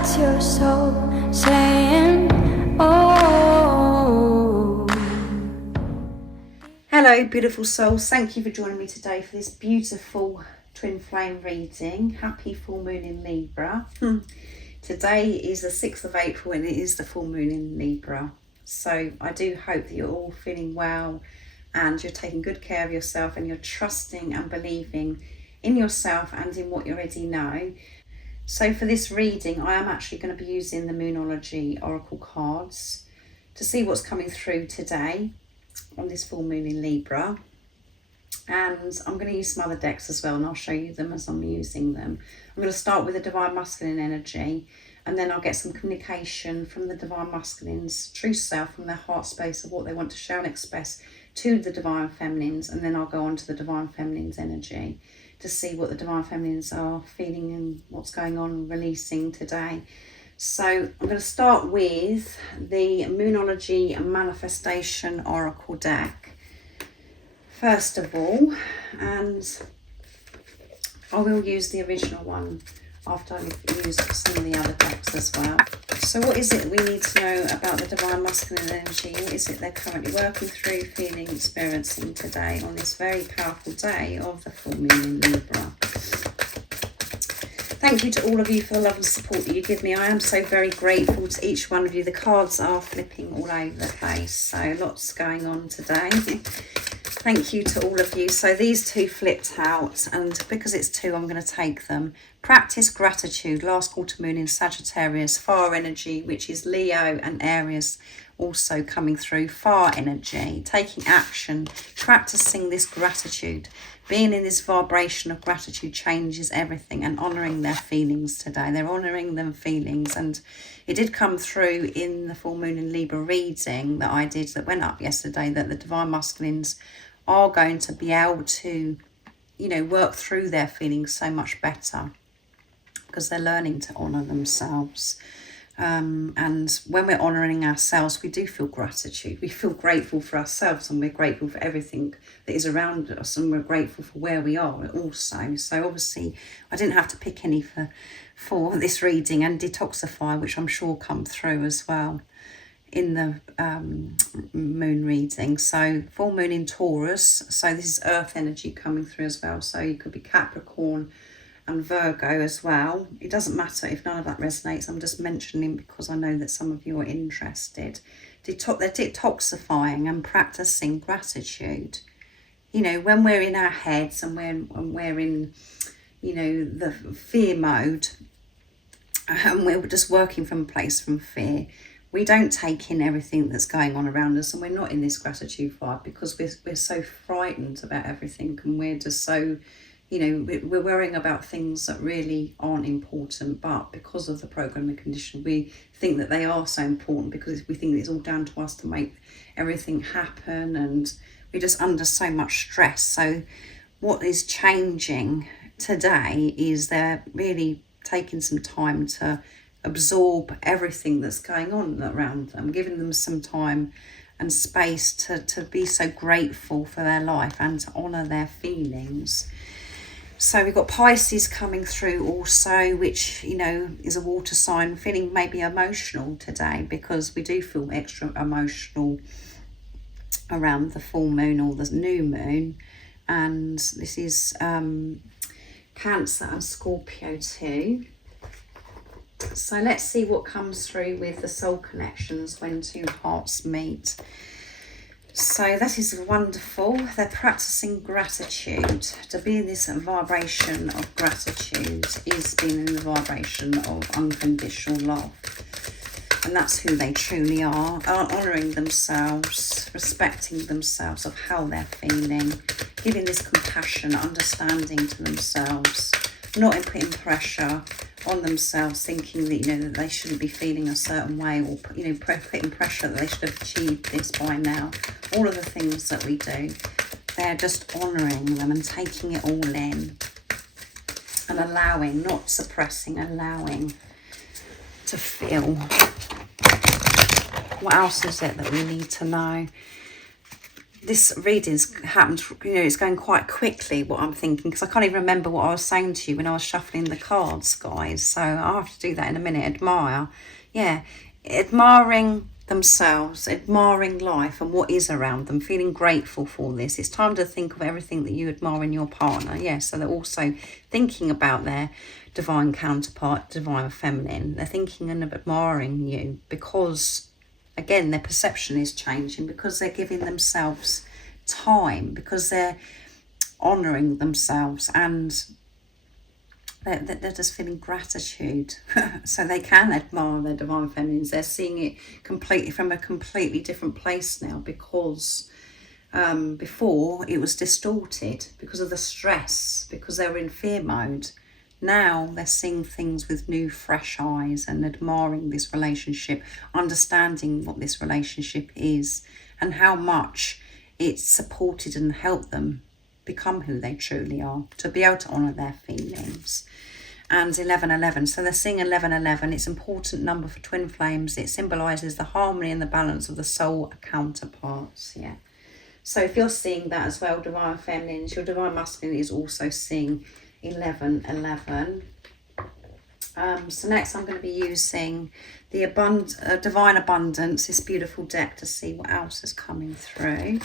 That's your soul saying, oh. Hello, beautiful souls. Thank you for joining me today for this beautiful twin flame reading. Happy full moon in Libra. Today is the 6th of April and it is the full moon in Libra. So I do hope that you're all feeling well and you're taking good care of yourself and you're trusting and believing in yourself and in what you already know. So for this reading, I am actually going to be using the Moonology Oracle cards to see what's coming through today on this full moon in Libra. And I'm going to use some other decks as well, and I'll show you them as I'm using them. I'm going to start with the Divine Masculine energy, and then I'll get some communication from the Divine Masculine's true self, from their heart space of what they want to share and express to the Divine Feminines, and then I'll go on to the Divine Feminine's energy to see what the Divine Feminines are feeling and what's going on and releasing today. So I'm going to start with the Moonology Manifestation Oracle deck first of all, and I will use the original one after I've used some of the other decks as well. So what is it we need to know about the Divine Masculine energy? What is it they're currently working through, feeling, experiencing today on this very powerful day of the full moon in Libra? Thank you to all of you for the love and support that you give me. I am so very grateful to each one of you. The cards are flipping all over the place, so lots going on today. Thank you to all of you. So these two flipped out, and because it's two, I'm going to take them. Practice gratitude, last quarter moon in Sagittarius, fire energy, which is Leo and Aries also coming through. Fire energy, taking action, practicing this gratitude. Being in this vibration of gratitude changes everything, and honouring their feelings today. They're honouring them feelings, and it did come through in the full moon in Libra reading that I did, that went up yesterday, that the Divine Masculines are going to be able to, you know, work through their feelings so much better because they're learning to honour themselves. And when we're honouring ourselves, we do feel gratitude. We feel grateful for ourselves, and we're grateful for everything that is around us, and we're grateful for where we are also. So obviously I didn't have to pick any for this reading, and detoxify, which I'm sure come through as well in the moon reading. So full moon in Taurus, so this is earth energy coming through as well. So you could be Capricorn and Virgo as well. It doesn't matter if none of that resonates. I'm just mentioning because I know that some of you are interested. They're detoxifying and practicing gratitude. You know, when we're in our heads and when we're in, you know, the fear mode, and we're just working from a place from fear, we don't take in everything that's going on around us, and we're not in this gratitude vibe because we're so frightened about everything, and we're just so, you know, we're worrying about things that really aren't important, but because of the program and condition, we think that they are so important because we think it's all down to us to make everything happen, and we're just under so much stress. So what is changing today is they're really taking some time to absorb everything that's going on around them, giving them some time and space to be so grateful for their life and to honour their feelings. So we've got Pisces coming through also, which, you know, is a water sign, feeling maybe emotional today, because we do feel extra emotional around the full moon or the new moon. And this is Cancer and Scorpio too. So let's see what comes through with the soul connections when two hearts meet. So that is wonderful. They're practicing gratitude. To be in this vibration of gratitude is being in the vibration of unconditional love. And that's who they truly are honouring themselves, respecting themselves of how they're feeling, giving this compassion, understanding to themselves, not putting pressure on themselves, thinking that, you know, that they shouldn't be feeling a certain way, or, you know, putting pressure that they should have achieved this by now. All of the things that we do, they're just honouring them and taking it all in and allowing, not suppressing, allowing to feel. What else is it that we need to know? this reading's happened, you know, it's going quite quickly, what I'm thinking, because I can't even remember what I was saying to you when I was shuffling the cards, guys. So I'll have to do that in a minute. Admire. Yeah. Admiring themselves, admiring life and what is around them, feeling grateful for this. It's time to think of everything that you admire in your partner. Yeah. So they're also thinking about their divine counterpart, divine feminine. They're thinking and admiring you because, again, their perception is changing, because they're giving themselves time, because they're honouring themselves, and they're just feeling gratitude. So they can admire their divine feminines. They're seeing it completely from a completely different place now, because before it was distorted because of the stress, because they were in fear mode. Now they're seeing things with new, fresh eyes and admiring this relationship, understanding what this relationship is and how much it's supported and helped them become who they truly are, to be able to honour their feelings. And 1111, so they're seeing 1111. It's an important number for twin flames. It symbolises the harmony and the balance of the soul counterparts. Yeah. So if you're seeing that as well, divine feminines, your divine masculine is also seeing 1111. So next I'm going to be using the divine abundance, this beautiful deck, to see what else is coming through.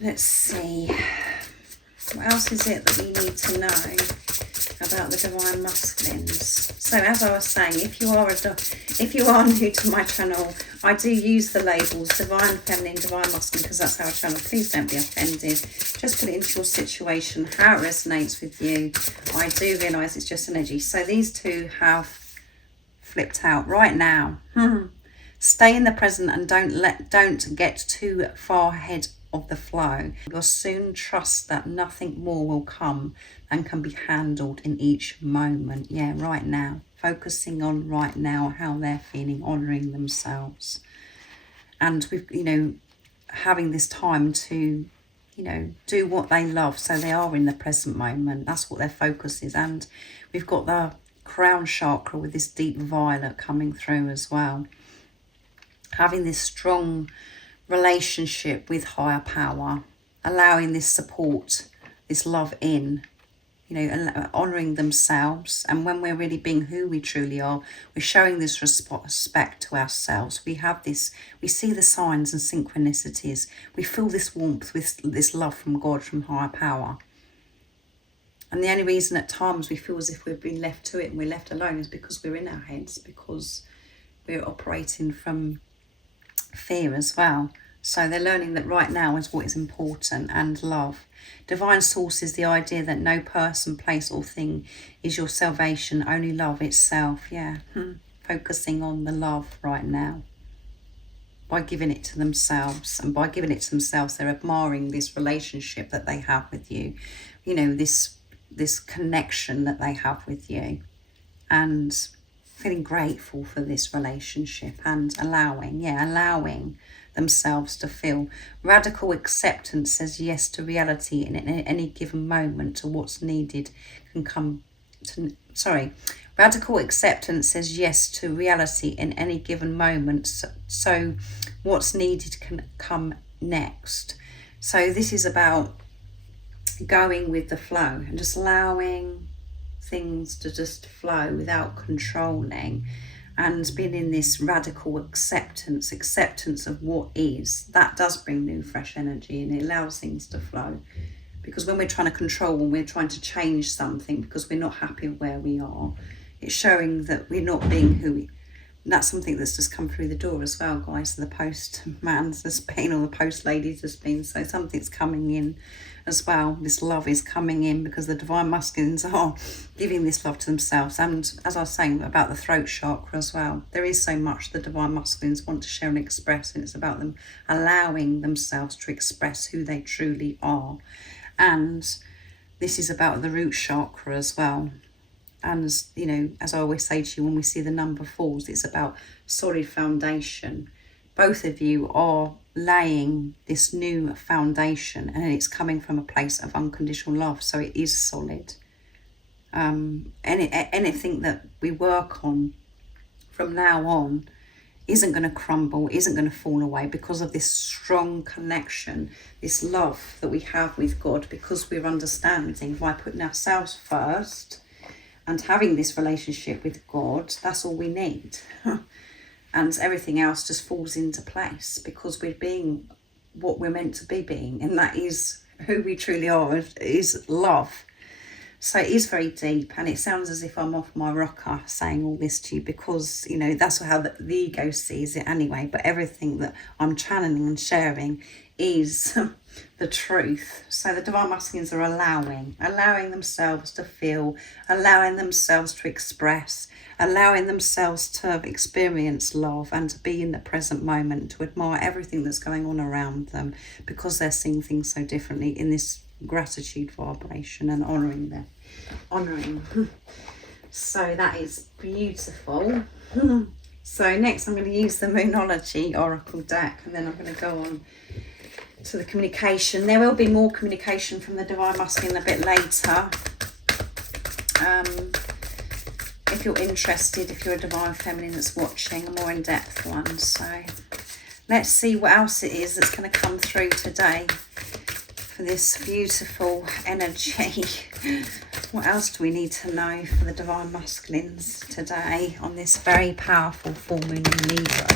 Let's see, what else is it that we need to know about the divine masculines? So as I was saying, if you are new to my channel, I do use the labels divine feminine, divine masculine, because that's our channel. Please don't be offended. Just put it into your situation, how it resonates with you. I do realise it's just energy. So these two have flipped out right now. Stay in the present and don't get too far ahead of the flow. You'll soon trust that nothing more will come and can be handled in each moment. Yeah, right now. Focusing on right now, how they're feeling, honouring themselves. And with, you know, having this time to, you know, do what they love. So they are in the present moment. That's what their focus is. And we've got the crown chakra with this deep violet coming through as well. Having this strong relationship with higher power, allowing this support, this love in, you know, honouring themselves. And when we're really being who we truly are, we're showing this respect to ourselves. We have this, we see the signs and synchronicities. We feel this warmth, with this love from God, from higher power. And the only reason at times we feel as if we've been left to it and we're left alone is because we're in our heads, because we're operating from fear as well. So they're learning that right now is what is important, and love. Divine source is the idea that no person, place or thing is your salvation, only love itself. Yeah. Focusing on the love right now by giving it to themselves, and by giving it to themselves they're admiring this relationship that they have with you, you know, this connection that they have with you, and feeling grateful for this relationship, and allowing themselves to feel. Radical acceptance says yes to reality, and in any given moment to what's needed can come to, radical acceptance says yes to reality in any given moment, so what's needed can come next. So this is about going with the flow and just allowing things to just flow without controlling, and being in this radical acceptance of what is. That does bring new fresh energy, and it allows things to flow. Because when we're trying to control, when we're trying to change something because we're not happy where we are, it's showing that we're not being who we. And that's something that's just come through the door as well, guys. The postman's just been, or the post lady's just been. So something's coming in as well. This love is coming in because the divine masculines are giving this love to themselves. And as I was saying about the throat chakra as well, there is so much the divine masculines want to share and express, and it's about them allowing themselves to express who they truly are. And this is about the root chakra as well. And as you know, as I always say to you, when we see the number 4s, it's about solid foundation. Both of you are laying this new foundation, and it's coming from a place of unconditional love, so it is solid. Anything that we work on from now on isn't going to crumble, isn't going to fall away because of this strong connection, this love that we have with God, because we're understanding by putting ourselves first and having this relationship with God. That's all we need. And everything else just falls into place because we're being what we're meant to be being, and that is who we truly are, is love. So it is very deep, and it sounds as if I'm off my rocker saying all this to you because, you know, that's how the ego sees it anyway. But everything that I'm channeling and sharing is the truth. So the divine masculines are allowing themselves to feel, allowing themselves to express, allowing themselves to experience love and to be in the present moment, to admire everything that's going on around them because they're seeing things so differently in this gratitude vibration and honouring. So that is beautiful. So next I'm going to use the Moonology Oracle deck, and then I'm going to go on to the communication. There will be more communication from the divine masculine a bit later. If you're interested, if you're a divine feminine that's watching, a more in-depth one. So let's see what else it is that's going to come through today for this beautiful energy. What else do we need to know for the divine masculines today on this very powerful full moon in Libra?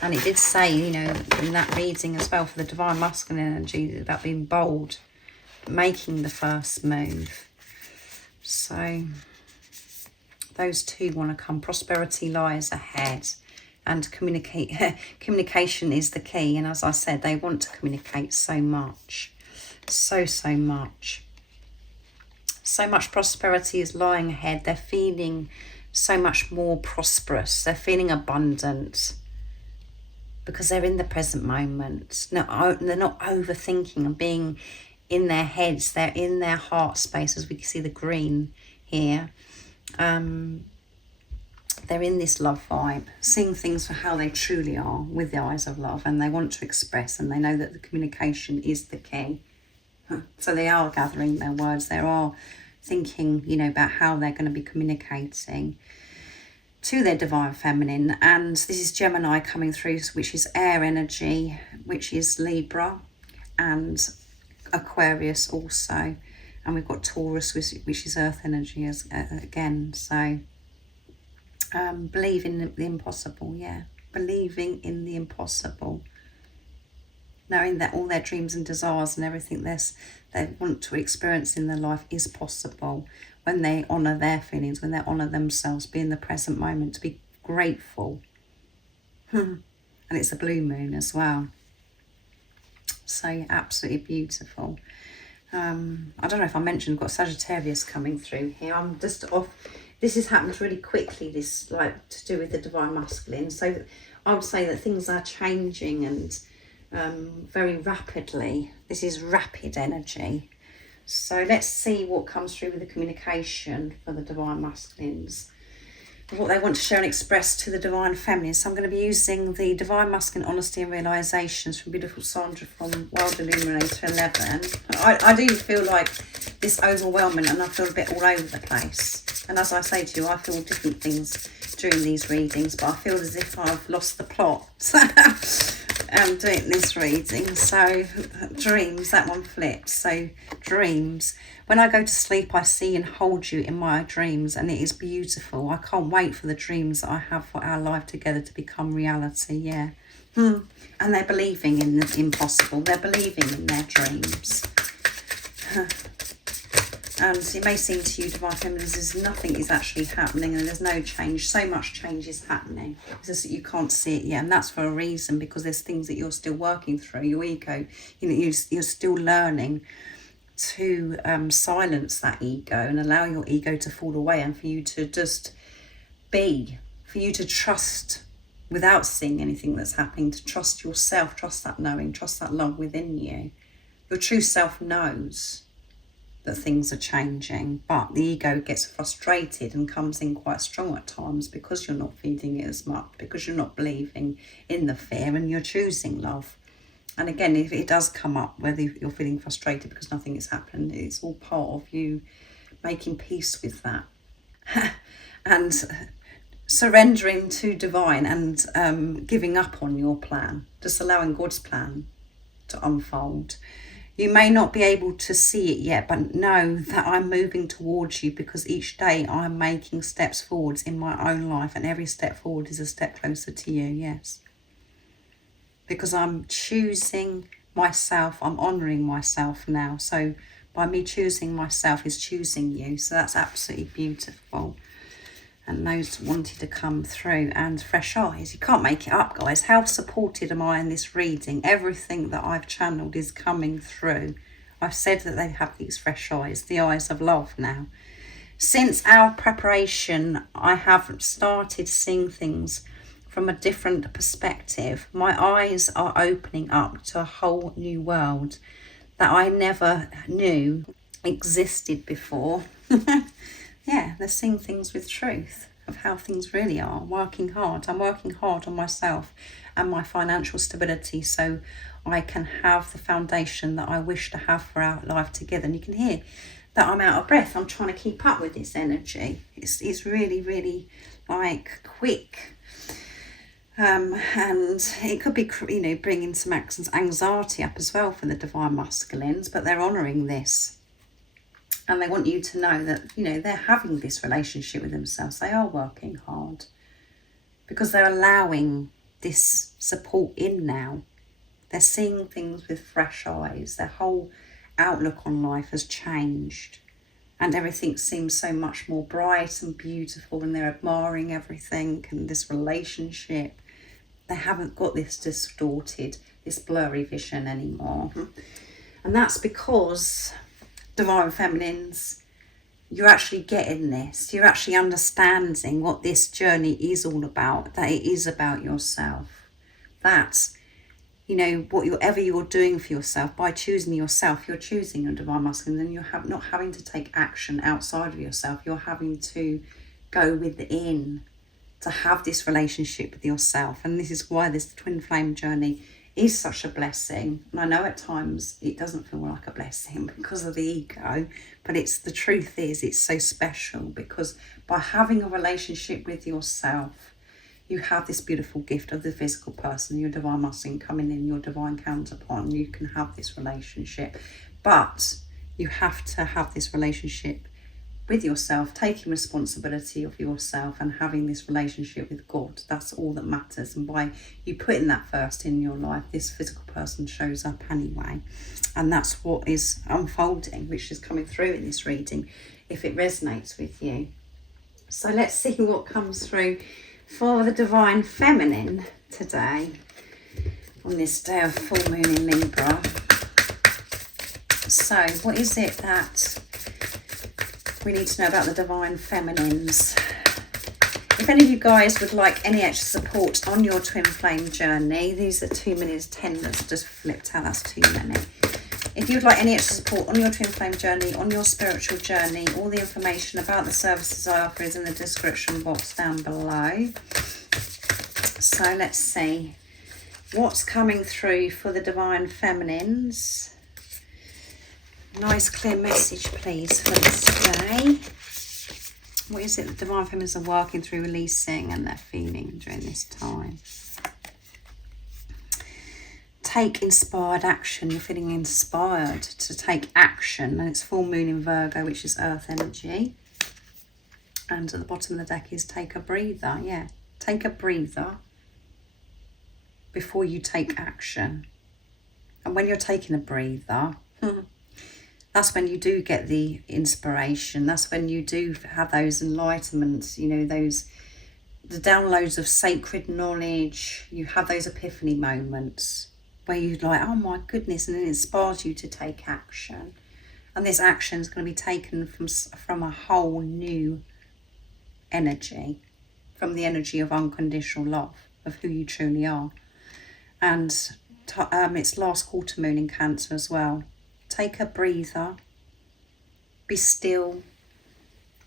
And it did say, you know, in that reading as well, for the divine masculine energy, about being bold, making the first move. So those two want to come. Prosperity lies ahead, and communication is the key. And as I said, they want to communicate so much, so much. So much prosperity is lying ahead. They're feeling so much more prosperous. They're feeling abundant because they're in the present moment. No, they're not overthinking and being in their heads. They're in their heart space, as we can see the green here. They're in this love vibe, seeing things for how they truly are with the eyes of love, and they want to express, and they know that the communication is the key. So they are gathering their words. They are thinking, you know, about how they're going to be communicating to their divine feminine. And this is Gemini coming through, which is air energy, which is Libra, and Aquarius also. And we've got Taurus, which is earth energy as again. So believe in the impossible, yeah. Believing in the impossible. Knowing that all their dreams and desires and everything they want to experience in their life is possible when they honour their feelings, when they honour themselves, be in the present moment, to be grateful. And it's a blue moon as well. So absolutely beautiful. I don't know if I mentioned, I've got Sagittarius coming through here. I'm just off. This has happened really quickly, this, like, to do with the divine masculine. So I would say that things are changing and very rapidly. This is rapid energy. So let's see what comes through with the communication for the divine masculines, what they want to share and express to the divine feminine. So I'm going to be using the divine masculine honesty and realizations from beautiful Sandra from World Illuminator 11. I do feel like this overwhelming, and I feel a bit all over the place. And as I say to you, I feel different things during these readings, but I feel as if I've lost the plot. Doing this reading. So dreams, that one flipped. So dreams, when I go to sleep, I see and hold you in my dreams, and it is beautiful. I can't wait for the dreams that I have for our life together to become reality. Yeah. And they're believing in the impossible. They're believing in their dreams. And it may seem to you, divine feminines, as nothing is actually happening and there's no change. So much change is happening. It's just that you can't see it yet. And that's for a reason, because there's things that you're still working through. Your ego, you know, you're still learning to silence that ego and allow your ego to fall away, and for you to just be, for you to trust without seeing anything that's happening, to trust yourself, trust that knowing, trust that love within you. Your true self knows that things are changing, but the ego gets frustrated and comes in quite strong at times because you're not feeding it as much, because you're not believing in the fear and you're choosing love. And again, if it does come up, whether you're feeling frustrated because nothing is happening, it's all part of you making peace with that. And surrendering to divine and giving up on your plan, just allowing God's plan to unfold. You may not be able to see it yet, but know that I'm moving towards you, because each day I'm making steps forwards in my own life, and every step forward is a step closer to you. Yes, because I'm choosing myself, I'm honouring myself now. So by me choosing myself is choosing you. So that's absolutely beautiful. And those wanted to come through, and fresh eyes. You can't make it up, guys. How supported am I in this reading? Everything that I've channeled is coming through. I've said that they have these fresh eyes, the eyes of love now. Since our preparation, I have started seeing things from a different perspective. My eyes are opening up to a whole new world that I never knew existed before. Yeah, they're seeing things with truth of how things really are. Working hard. I'm working hard on myself and my financial stability, so I can have the foundation that I wish to have for our life together. And you can hear that I'm out of breath. I'm trying to keep up with this energy. It's really, really like quick. And it could be, bringing some anxiety up as well for the divine masculines, but they're honouring this. And they want you to know that, they're having this relationship with themselves. They are working hard because they're allowing this support in now. They're seeing things with fresh eyes. Their whole outlook on life has changed. And everything seems so much more bright and beautiful. And they're admiring everything and this relationship. They haven't got this distorted, this blurry vision anymore. And that's because divine feminines, you're actually getting this. You're actually understanding what this journey is all about, that it is about yourself. That, whatever you're doing for yourself, by choosing yourself, you're choosing your divine masculine, and you're not having to take action outside of yourself. You're having to go within to have this relationship with yourself. And this is why this twin flame journey is such a blessing. And I know at times it doesn't feel like a blessing because of the ego, but the truth is it's so special, because by having a relationship with yourself, you have this beautiful gift of the physical person, your divine masculine coming in, your divine counterpart, and you can have this relationship. But you have to have this relationship with yourself, taking responsibility of yourself and having this relationship with God. That's all that matters. And by you putting that first in your life, this physical person shows up anyway. And that's what is unfolding, which is coming through in this reading, if it resonates with you. So let's see what comes through for the divine feminine today on this day of full moon in Libra. So what is it that we need to know about the divine feminines? If any of you guys would like any extra support on your twin flame journey, these are 2 minutes 10 that's just flipped out, that's too many. If you'd like any extra support on your twin flame journey, on your spiritual journey, all the information about the services I offer is in the description box down below. So let's see what's coming through for the divine feminines. Nice clear message please for this day. What is it the divine feminines are working through, releasing, and they're feeling during this time? Take inspired action. You're feeling inspired to take action, and it's full moon in Virgo, which is earth energy. And at the bottom of the deck is take a breather. Yeah, take a breather before you take action. And when you're taking a breather, that's when you do get the inspiration. That's when you do have those enlightenments, the downloads of sacred knowledge. You have those epiphany moments where you're like, oh my goodness, and it inspires you to take action. And this action is going to be taken from a whole new energy, from the energy of unconditional love, of who you truly are. And it's last quarter moon in Cancer as well. Take a breather, be still,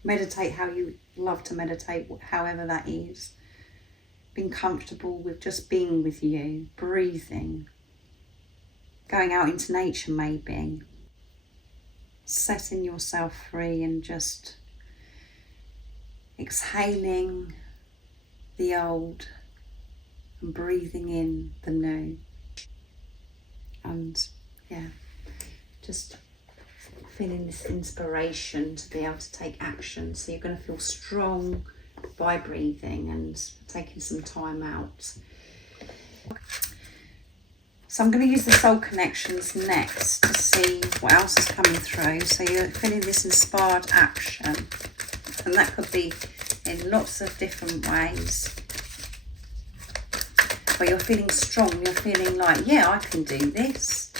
meditate how you love to meditate, however that is. Being comfortable with just being with you, breathing, going out into nature maybe, setting yourself free and just exhaling the old and breathing in the new. And yeah, just feeling this inspiration to be able to take action. So you're going to feel strong by breathing and taking some time out. So I'm going to use the soul connections next to see what else is coming through. So you're feeling this inspired action, and that could be in lots of different ways. Where you're feeling strong, you're feeling like, yeah, I can do this.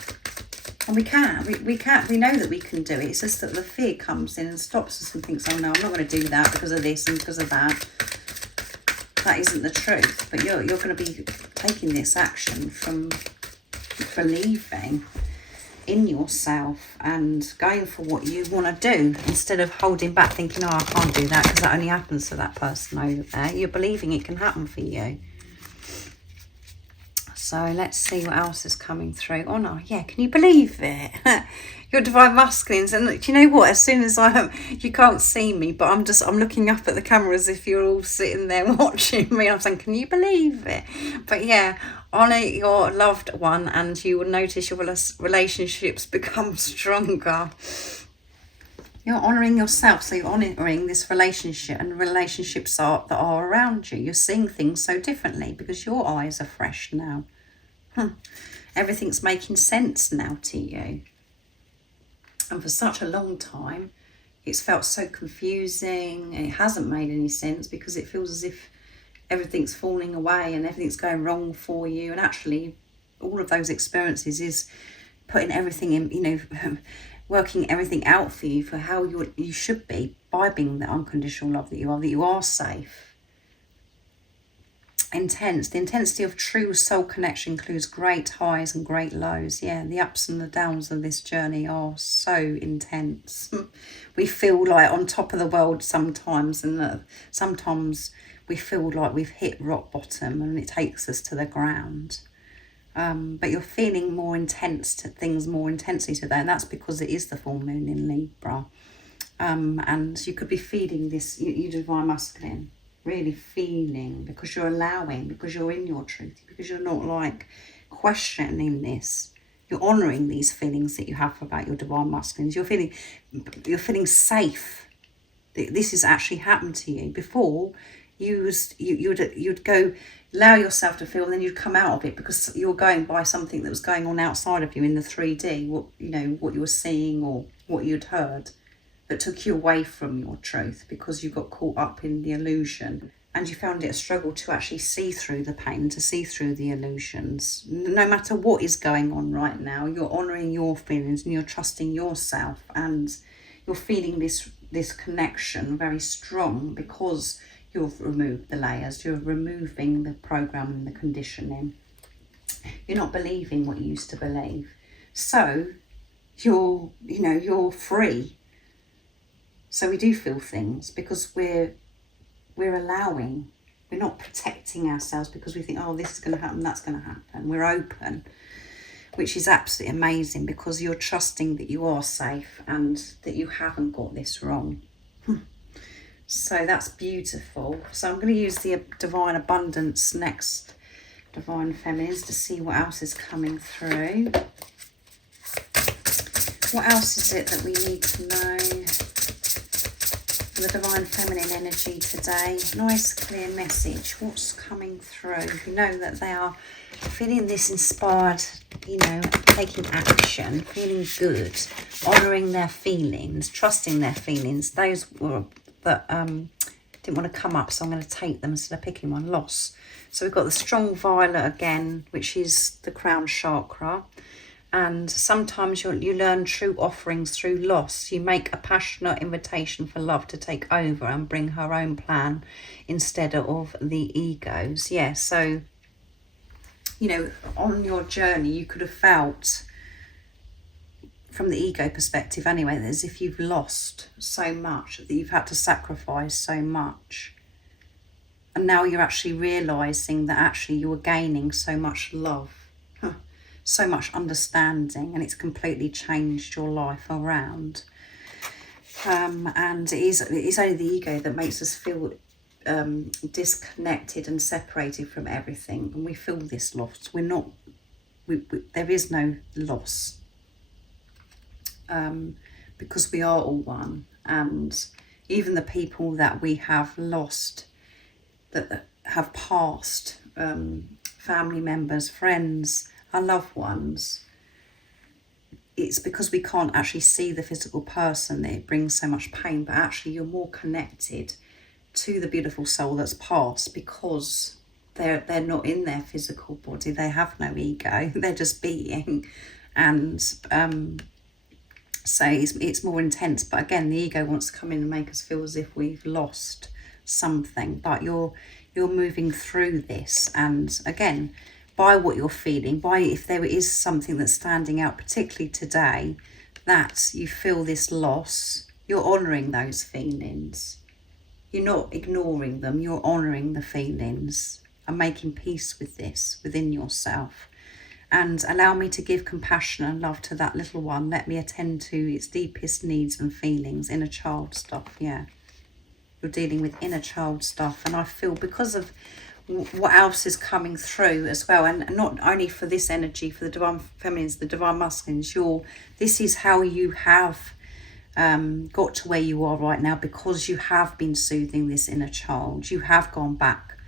And we can. We know that we can do it. It's just that the fear comes in and stops us and thinks, oh no, I'm not going to do that because of this and because of that. That isn't the truth. But you're going to be taking this action from believing in yourself and going for what you want to do, instead of holding back thinking, oh, I can't do that because that only happens to that person over there. You're believing it can happen for you. So let's see what else is coming through. Oh no, yeah, can you believe it? Your divine masculines. And do you know what? As soon as you can't see me, but I'm looking up at the camera as if you're all sitting there watching me. I'm saying, can you believe it? But yeah, honour your loved one and you will notice your relationships become stronger. You're honouring yourself, so you're honouring this relationship and relationships that are around you. You're seeing things so differently because your eyes are fresh now. Everything's making sense now to you. And for such a long time, it's felt so confusing. It hasn't made any sense because it feels as if everything's falling away and everything's going wrong for you. And actually, all of those experiences is putting everything in, working everything out for you for how you should be by being the unconditional love that you are safe. Intense. The intensity of true soul connection includes great highs and great lows. Yeah, the ups and the downs of this journey are so intense. We feel like on top of the world sometimes, and sometimes we feel like we've hit rock bottom and it takes us to the ground. But you're feeling more things more intensely today, and that's because it is the full moon in Libra. And you could be feeling this, you divine masculine, really feeling, because you're allowing, because you're in your truth, because you're not like questioning this. You're honouring these feelings that you have about your divine masculines. You're feeling safe. This has actually happened to you. Before, you'd go allow yourself to feel, and then you'd come out of it because you're going by something that was going on outside of you in the 3D, what you were seeing or what you'd heard, that took you away from your truth because you got caught up in the illusion, and you found it a struggle to actually see through the pain, to see through the illusions. No matter what is going on right now, you're honouring your feelings and you're trusting yourself, and you're feeling this connection very strong because you've removed the layers, you're removing the program and the conditioning. You're not believing what you used to believe. So you're free. So we do feel things because we're allowing. We're not protecting ourselves because we think, oh, this is going to happen, that's going to happen. We're open, which is absolutely amazing because you're trusting that you are safe and that you haven't got this wrong. So that's beautiful. So I'm going to use the divine abundance next, divine feminines, to see what else is coming through. What else is it that we need to know? The divine feminine energy today. Nice clear message. What's coming through? You know that they are feeling this inspired, taking action, feeling good, honouring their feelings, trusting their feelings. Those were that didn't want to come up, so I'm going to take them instead of picking one. Loss. So we've got the strong violet again, which is the crown chakra. And sometimes you learn true offerings through loss. You make a passionate invitation for love to take over and bring her own plan instead of the ego's. Yeah, so, on your journey, you could have felt, from the ego perspective anyway, as if you've lost so much, that you've had to sacrifice so much. And now you're actually realising that actually you were gaining so much love. So much understanding, and it's completely changed your life around. And it is only the ego that makes us feel disconnected and separated from everything, and we feel this loss. We're not, there is no loss, because we are all one. And even the people that we have lost, that have passed, family members, friends, our loved ones, it's because we can't actually see the physical person that it brings so much pain. But actually you're more connected to the beautiful soul that's passed, because they're not in their physical body. They have no ego. They're just being. And so it's more intense. But again, the ego wants to come in and make us feel as if we've lost something. But you're moving through this, and again, by what you're feeling, by if there is something that's standing out, particularly today, that you feel this loss, you're honouring those feelings. You're not ignoring them, you're honouring the feelings and making peace with this within yourself. And allow me to give compassion and love to that little one. Let me attend to its deepest needs and feelings. Inner child stuff, yeah. You're dealing with inner child stuff. And I feel because of what else is coming through as well, and not only for this energy, for the divine feminines, the divine masculines, this is how you have got to where you are right now, because you have been soothing this inner child. You have gone back,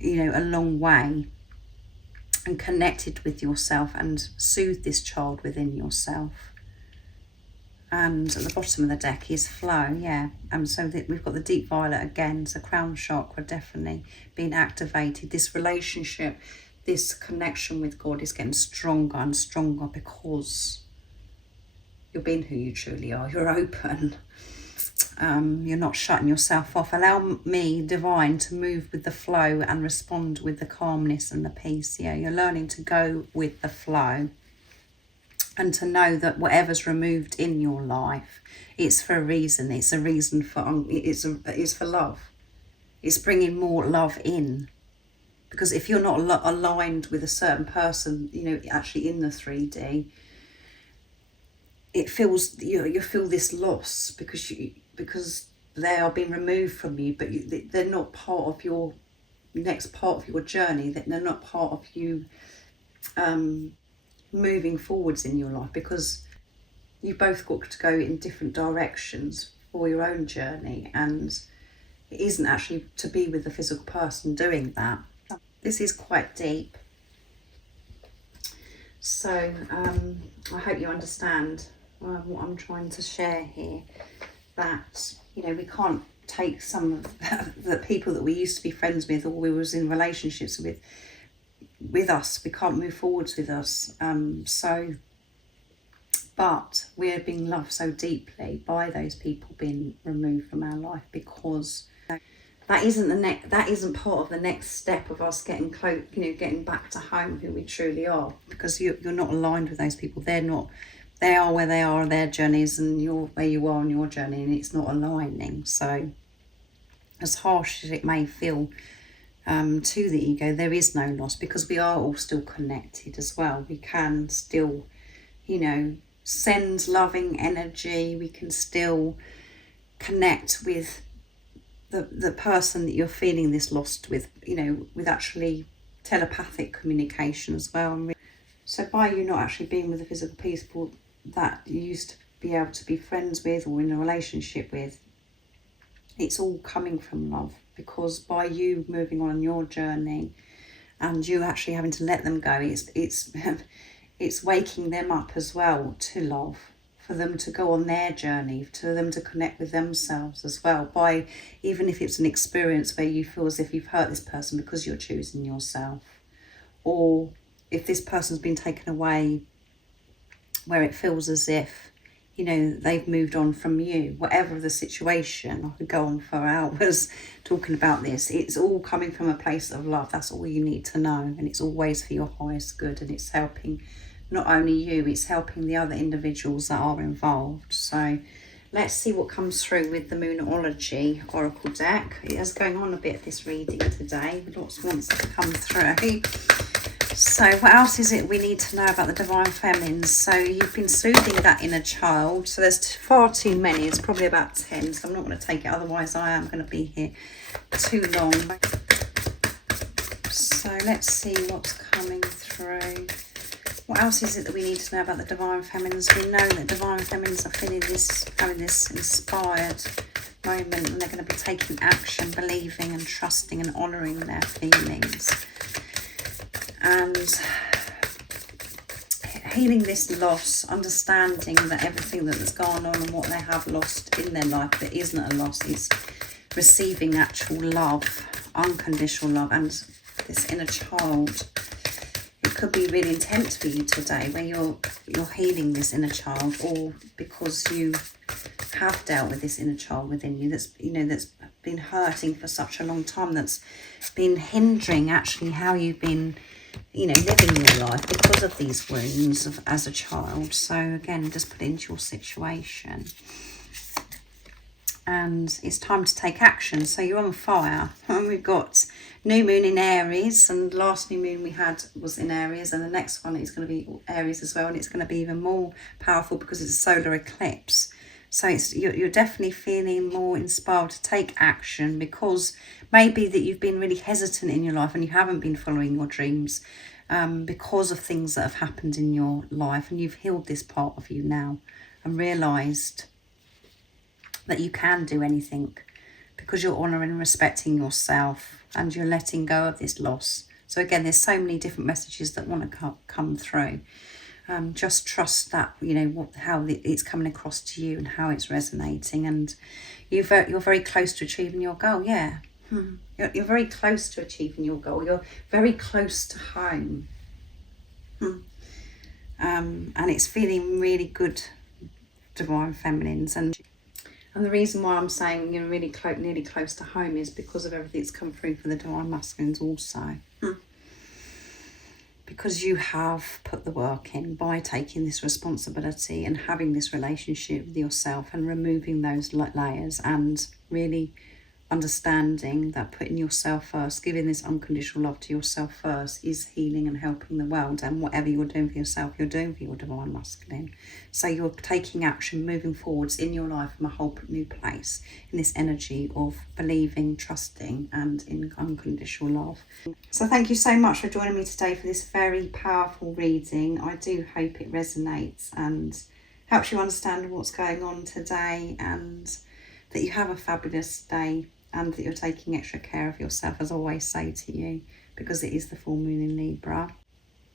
a long way, and connected with yourself and soothed this child within yourself. And at the bottom of the deck is flow, yeah. And so we've got the deep violet again, so crown chakra definitely being activated. This relationship, this connection with God is getting stronger and stronger, because you're being who you truly are. You're open. You're not shutting yourself off. Allow me, divine, to move with the flow and respond with the calmness and the peace. Yeah, you're learning to go with the flow. And to know that whatever's removed in your life, it's for a reason. It's a reason for, it's for love. It's bringing more love in. Because if you're not aligned with a certain person, actually in the 3D, it feels, you feel this loss because they are being removed from you, but they're not part of your next part of your journey. That they're not part of you moving forwards in your life, because you both got to go in different directions for your own journey, and it isn't actually to be with the physical person doing that. This is quite deep, so I hope you understand what I'm trying to share here, that we can't take some of the people that we used to be friends with, or we was in relationships with us, we can't move forwards with us, but we're being loved so deeply by those people being removed from our life, because that isn't part of the next step of us getting close, getting back to home, who we truly are, because you're not aligned with those people. They are where they are on their journeys, and you're where you are on your journey, and it's not aligning. So as harsh as it may feel to the ego, there is no loss, because we are all still connected as well. We can still, send loving energy. We can still connect with the person that you're feeling this lost with, with actually telepathic communication as well. So by you not actually being with the physical people that you used to be able to be friends with or in a relationship with, it's all coming from love, because by you moving on your journey and you actually having to let them go, it's waking them up as well to love, for them to go on their journey, to them to connect with themselves as well, by even if it's an experience where you feel as if you've hurt this person because you're choosing yourself, or if this person's been taken away where it feels as if they've moved on from you, whatever the situation. I could go on for hours talking about this. It's all coming from a place of love. That's all you need to know, and it's always for your highest good, and it's helping not only you, it's helping the other individuals that are involved. So let's see what comes through with the Moonology Oracle deck. It is going on a bit, this reading today. Lots wants to come through. So what else is it we need to know about the Divine Feminines? So you've been soothing that inner child. So there's far too many. It's probably about 10. So I'm not going to take it. Otherwise I am going to be here too long. So let's see what's coming through. What else is it that we need to know about the Divine Feminines? We know that Divine Feminines are feeling this, having this inspired moment, and they're going to be taking action, believing and trusting and honouring their feelings. And healing this loss, understanding that everything that has gone on and what they have lost in their life, that isn't a loss, is receiving actual love, unconditional love, and this inner child. It could be really intense for you today, where you're healing this inner child, or because you have dealt with this inner child within you that's been hurting for such a long time, that's been hindering actually how you've been living your life because of these wounds as a child. So again, just put it into your situation. And it's time to take action. So you're on fire. And we've got new moon in Aries, and last new moon we had was in Aries, and the next one is going to be Aries as well, and it's going to be even more powerful because it's a solar eclipse. So you're definitely feeling more inspired to take action, because maybe that you've been really hesitant in your life and you haven't been following your dreams because of things that have happened in your life, and you've healed this part of you now and realised that you can do anything because you're honouring and respecting yourself, and you're letting go of this loss. So again, there's so many different messages that want to come through. Just trust that, how it's coming across to you and how it's resonating, and you're very close to achieving your goal. Yeah, you're very close to achieving your goal. You're very close to home, and it's feeling really good, Divine Feminines. And the reason why I'm saying you're really nearly close to home is because of everything that's come through for the Divine Masculines also. Because you have put the work in by taking this responsibility and having this relationship with yourself and removing those layers, and really understanding that putting yourself first, giving this unconditional love to yourself first, is healing and helping the world. And whatever you're doing for yourself, you're doing for your Divine Masculine. So you're taking action, moving forwards in your life from a whole new place, in this energy of believing, trusting, and in unconditional love. So thank you so much for joining me today for this very powerful reading. I do hope it resonates and helps you understand what's going on today, and that you have a fabulous day, and that you're taking extra care of yourself, as I always say to you, because it is the full moon in Libra.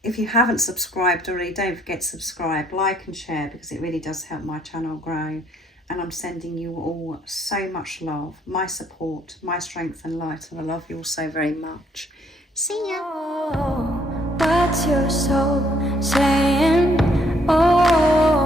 If you haven't subscribed already, don't forget to subscribe, like and share, because it really does help my channel grow. And I'm sending you all so much love, my support, my strength and light, and I love you all so very much. See ya. Oh, what's your soul saying? Oh.